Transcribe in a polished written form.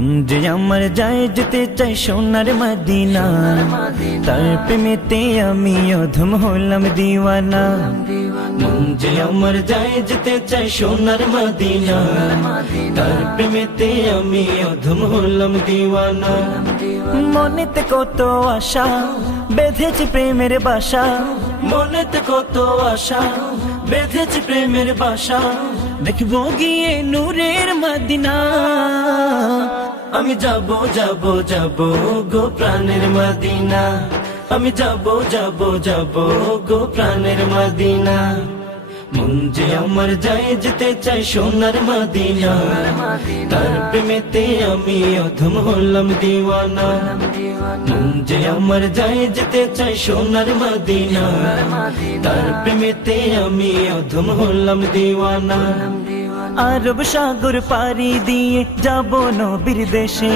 মন যে আমার যায় যেতে চাই সোনার মদিনা, তার প্রেমেতে আমি অধম হলাম দিওয়ানা। মন যে আমার যায় যেতে চাই সোনার মদিনা, তার প্রেমেতে আমি অধম হলাম দিওয়ানা। মনেতে কত আশা বেঁধেছি প্রেমের বাসা, মনেতে কত আশা বেঁধেছি প্রেমের বাসা, দেখবো গিয়ে নূরের মদিনা। আমি যাব যাব যাব গো প্রাণের মদিনা, আমি যাব যাব যাব গো প্রাণের মদিনা। মন যে আমার যায় যেতে চাই সোনার মদিনা, তার প্রেমেতে আমি অধম হলাম দিওয়ানা। মন যে আমার যায় যেতে চাই সোনার মদিনা, তার প্রেমেতে আমি অধম হলাম দিওয়ানা। আরব সাগর পাড়ি দিয়ে যাব নবীর দেশে।